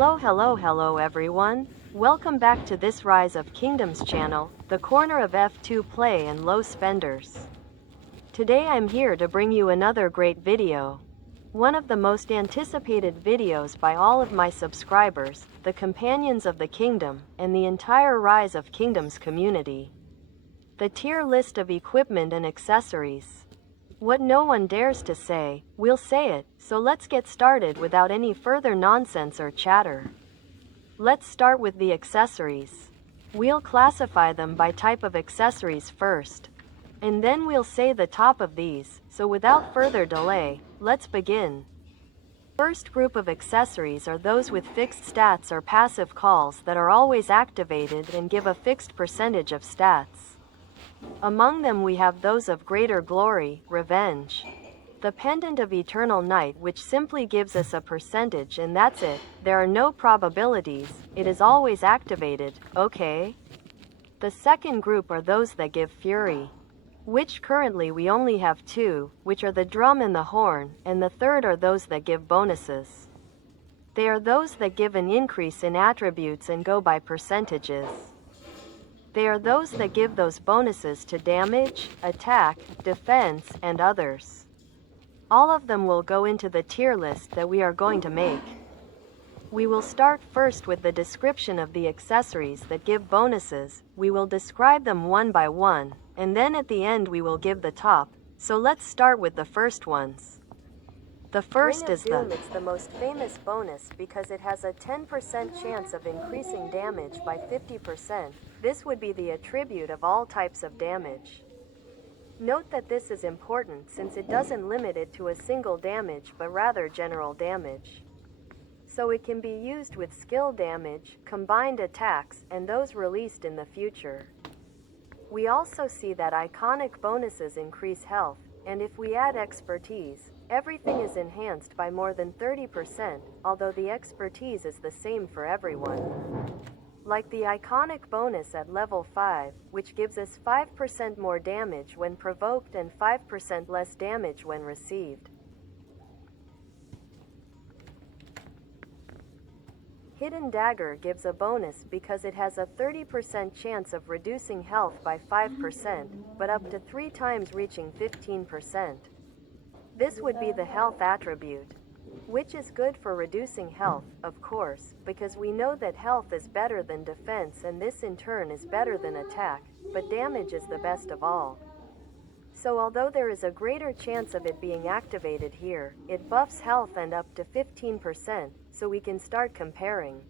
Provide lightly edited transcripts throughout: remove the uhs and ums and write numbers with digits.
Hello everyone. Welcome back to this Rise of Kingdoms channel, the corner of F2 play and low spenders. Today I'm here to bring you another great video. One of the most anticipated videos by all of my subscribers, the Companions of the Kingdom, and the entire Rise of Kingdoms community. The tier list of equipment and accessories. What no one dares to say, we'll say it, so let's get started without any further nonsense or chatter. Let's start with the accessories. We'll classify them by type of accessories first. And then we'll say the top of these, so without further delay, let's begin. First group of accessories are those with fixed stats or passive calls that are always activated and give a fixed percentage of stats. Among them we have those of greater glory, revenge. The pendant of eternal night, which simply gives us a percentage and that's it, there are no probabilities, it is always activated, okay? The second group are those that give fury, which currently we only have two, which are the drum and the horn, and the third are those that give bonuses. They are those that give an increase in attributes and go by percentages. They are those that give those bonuses to damage, attack, defense, and others. All of them will go into the tier list that we are going to make. We will start first with the description of the accessories that give bonuses. We will describe them one by one, and then at the end we will give the top. So let's start with the first ones. The first is it's the most famous bonus because it has a 10% chance of increasing damage by 50%. This would be the attribute of all types of damage. Note that this is important since it doesn't limit it to a single damage but rather general damage. So it can be used with skill damage, combined attacks, and those released in the future. We also see that iconic bonuses increase health, and if we add expertise, everything is enhanced by more than 30%, although the expertise is the same for everyone. Like the iconic bonus at level 5, which gives us 5% more damage when provoked and 5% less damage when received. Hidden Dagger gives a bonus because it has a 30% chance of reducing health by 5%, but up to 3 times reaching 15%. This would be the health attribute, which is good for reducing health, of course, because we know that health is better than defense and this in turn is better than attack, but damage is the best of all. So although there is a greater chance of it being activated here, it buffs health and up to 15%, so we can start comparing.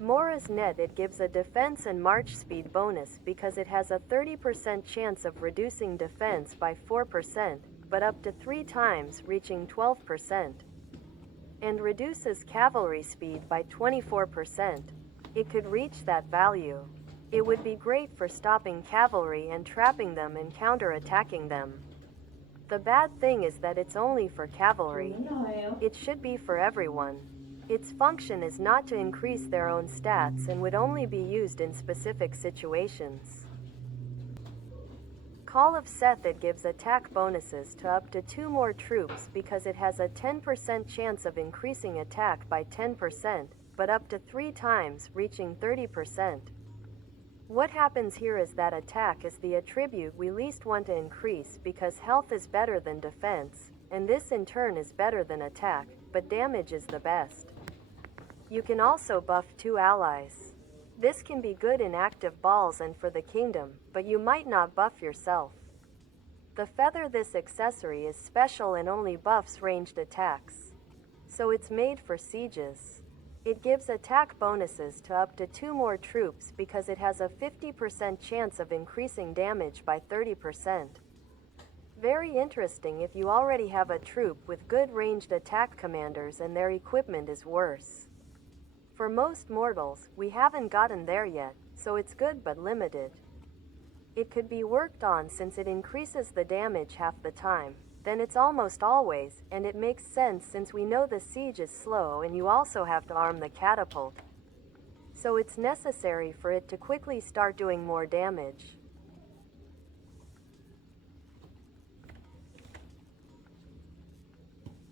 Mora's Net, it gives a defense and march speed bonus because it has a 30% chance of reducing defense by 4%, but up to 3 times reaching 12%. And reduces cavalry speed by 24%. It could reach that value. It would be great for stopping cavalry and trapping them and counter-attacking them. The bad thing is that it's only for cavalry. It should be for everyone. Its function is not to increase their own stats and would only be used in specific situations. Call of Seth, it gives attack bonuses to up to 2 more troops because it has a 10% chance of increasing attack by 10%, but up to 3 times, reaching 30%. What happens here is that attack is the attribute we least want to increase because health is better than defense, and this in turn is better than attack, but damage is the best. You can also buff 2 allies. This can be good in active balls and for the kingdom, but you might not buff yourself. The feather, this accessory is special and only buffs ranged attacks. So it's made for sieges. It gives attack bonuses to up to 2 more troops because it has a 50% chance of increasing damage by 30%. Very interesting if you already have a troop with good ranged attack commanders and their equipment is worse. For most mortals, we haven't gotten there yet, so it's good but limited. It could be worked on since it increases the damage half the time. Then it's almost always, and it makes sense since we know the siege is slow and you also have to arm the catapult. So it's necessary for it to quickly start doing more damage.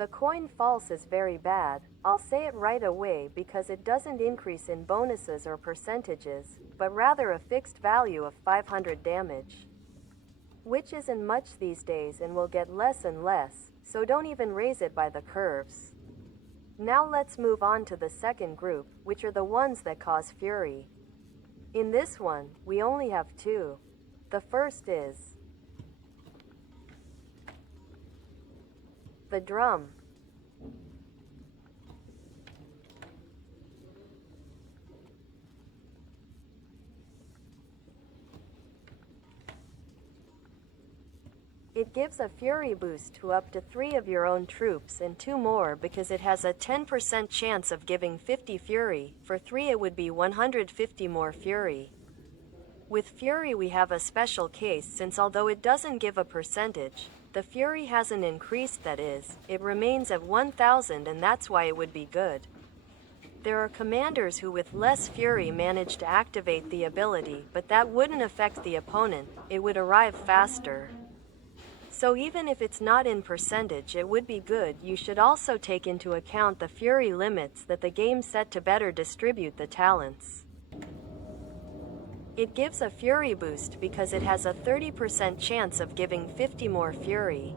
The coin false is very bad. I'll say it right away because it doesn't increase in bonuses or percentages, but rather a fixed value of 500 damage. Which isn't much these days and will get less and less, so don't even raise it by the curves. Now let's move on to the second group, which are the ones that cause fury. In this one, we only have two. The first is the drum. It gives a fury boost to up to 3 of your own troops and 2 more because it has a 10% chance of giving 50 fury. For 3 it would be 150 more fury. With fury we have a special case since although it doesn't give a percentage, the fury hasn't increased, that is, it remains at 1000 and that's why it would be good. There are commanders who with less fury manage to activate the ability, but that wouldn't affect the opponent, it would arrive faster. So even if it's not in percentage it would be good. You should also take into account the fury limits that the game set to better distribute the talents. It gives a fury boost because it has a 30% chance of giving 50 more fury,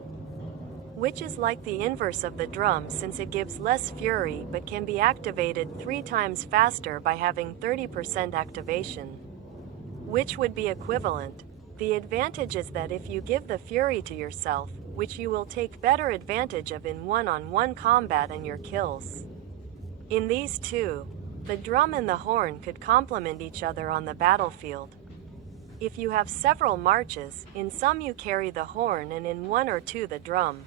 which is like the inverse of the drum since it gives less fury but can be activated 3 times faster by having 30% activation, which would be equivalent. The advantage is that if you give the fury to yourself, which you will take better advantage of in one-on-one combat and your kills. In these two, the drum and the horn could complement each other on the battlefield. If you have several marches, in some you carry the horn and in 1 or 2 the drum.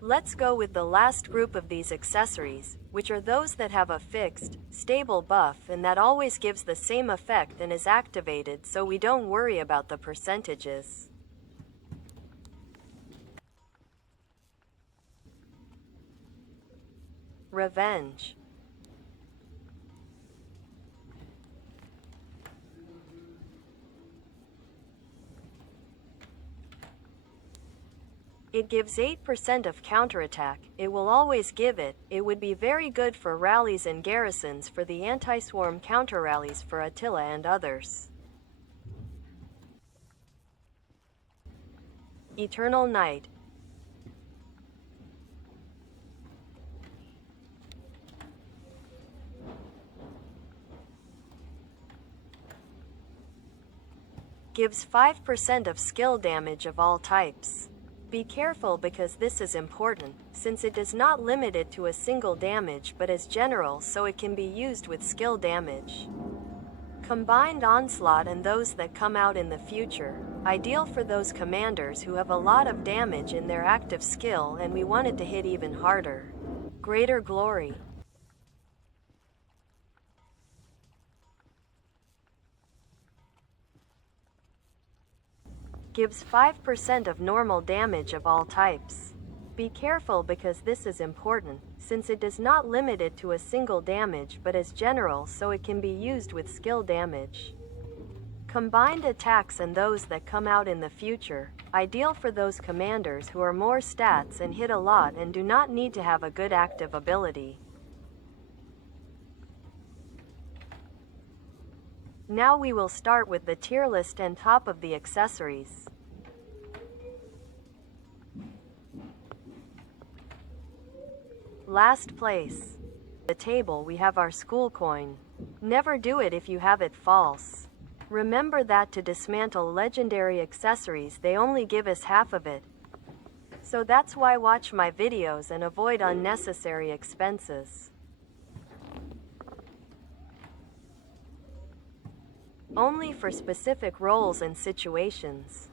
Let's go with the last group of these accessories, which are those that have a fixed, stable buff and that always gives the same effect and is activated so we don't worry about the percentages. Revenge. It gives 8% of counterattack. It will always give it. It would be very good for rallies and garrisons for the anti-swarm counter rallies for Attila and others. Eternal Night. Gives 5% of skill damage of all types. Be careful because this is important, since it does not limit it to a single damage but is general so it can be used with skill damage. Combined Onslaught and those that come out in the future, ideal for those commanders who have a lot of damage in their active skill and we want it to hit even harder. Greater Glory. Gives 5% of normal damage of all types. Be careful because this is important, since it does not limit it to a single damage but is general so it can be used with skill damage. Combined attacks and those that come out in the future, ideal for those commanders who are more stats and hit a lot and do not need to have a good active ability. Now we will start with the tier list and top of the accessories. Last place. The table we have our school coin. Never do it if you have it false. Remember that to dismantle legendary accessories they only give us half of it. So that's why watch my videos and avoid unnecessary expenses. Only for specific roles and situations.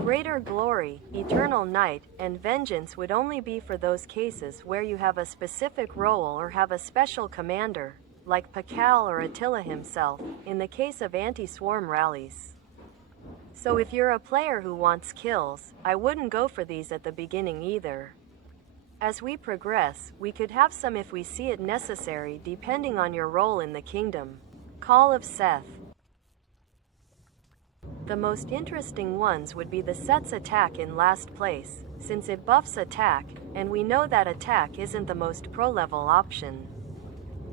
Greater Glory, Eternal Night, and Vengeance would only be for those cases where you have a specific role or have a special commander, like Pakal or Attila himself, in the case of anti-swarm rallies. So if you're a player who wants kills, I wouldn't go for these at the beginning either. As we progress, we could have some if we see it necessary depending on your role in the kingdom. Call of Seth. The most interesting ones would be the set's attack in last place, since it buffs attack, and we know that attack isn't the most pro-level option.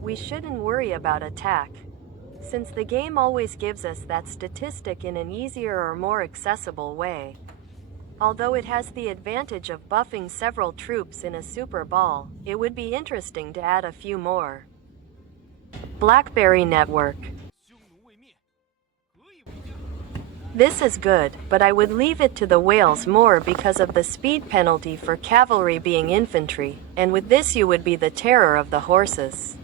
We shouldn't worry about attack, since the game always gives us that statistic in an easier or more accessible way. Although it has the advantage of buffing several troops in a Super Ball, it would be interesting to add a few more. BlackBerry Network. This is good, but I would leave it to the whales more because of the speed penalty for cavalry being infantry, and with this you would be the terror of the horses.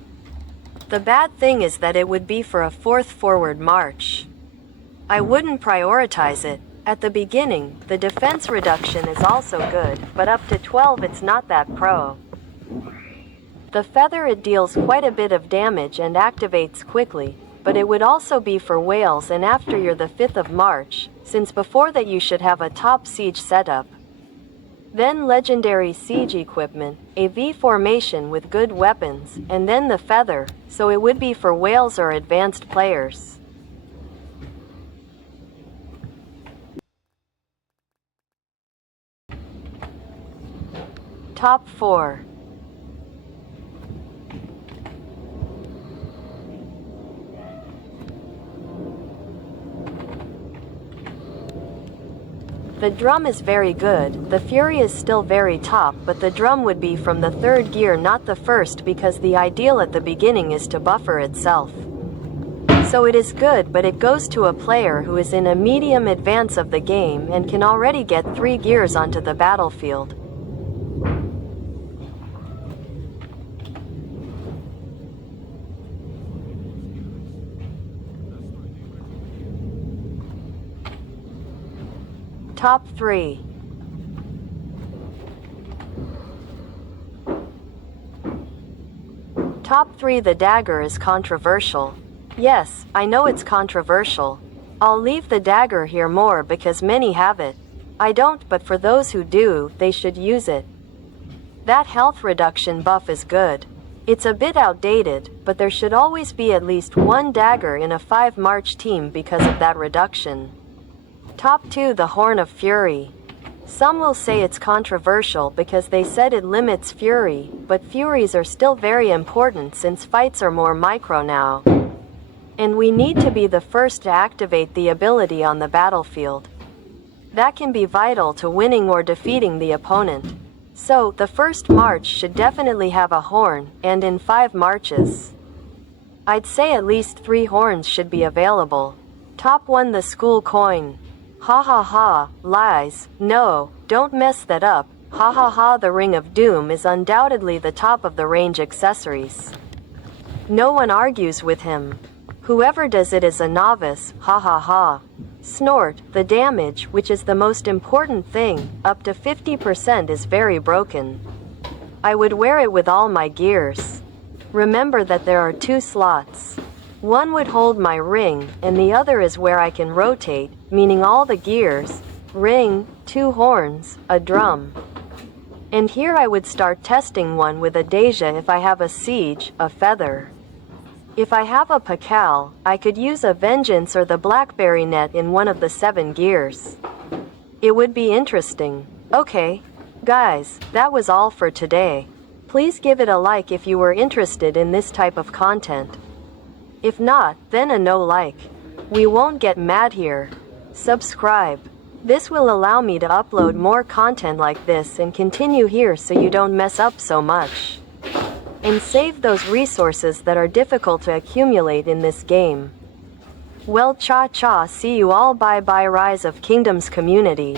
The bad thing is that it would be for a fourth forward march. I wouldn't prioritize it. At the beginning, the defense reduction is also good, but up to 12 it's not that pro. The feather, it deals quite a bit of damage and activates quickly, but it would also be for whales and after you're the 5th of March, since before that you should have a top siege setup. Then legendary siege equipment, a V formation with good weapons, and then the feather, so it would be for whales or advanced players. Top 4. The drum is very good. The fury is still very top, but the drum would be from the 3rd gear, not the 1st, because the ideal at the beginning is to buffer itself. So it is good, but it goes to a player who is in a medium advance of the game and can already get 3 gears onto the battlefield. Top 3. Top 3. The dagger is controversial. Yes, I know it's controversial. I'll leave the dagger here more because many have it. I don't, but for those who do, they should use it. That health reduction buff is good. It's a bit outdated, but there should always be at least one dagger in a 5-march team because of that reduction. Top 2. The Horn of Fury. Some will say it's controversial because they said it limits fury, but furies are still very important since fights are more micro now. And we need to be the first to activate the ability on the battlefield. That can be vital to winning or defeating the opponent. So, the first march should definitely have a horn, and in 5 marches, I'd say at least 3 horns should be available. Top 1. The School Coin. Ha ha ha, lies, no, don't mess that up, ha ha ha. The Ring of Doom is undoubtedly the top of the range accessories. No one argues with him. Whoever does it is a novice, ha ha ha. Snort, the damage, which is the most important thing, up to 50% is very broken. I would wear it with all my gears. Remember that there are 2 slots. One would hold my ring, and the other is where I can rotate, meaning all the gears, ring, 2 horns, a drum. And here I would start testing one with a Deja if I have a siege, a feather. If I have a Pakal, I could use a Vengeance or the Blackberry Net in one of the 7 gears. It would be interesting. Okay, guys, that was all for today. Please give it a like if you were interested in this type of content. If not, then a no like. We won't get mad here. Subscribe. This will allow me to upload more content like this and continue here so you don't mess up so much. And save those resources that are difficult to accumulate in this game. Well, cha cha, see you all, bye bye Rise of Kingdoms community.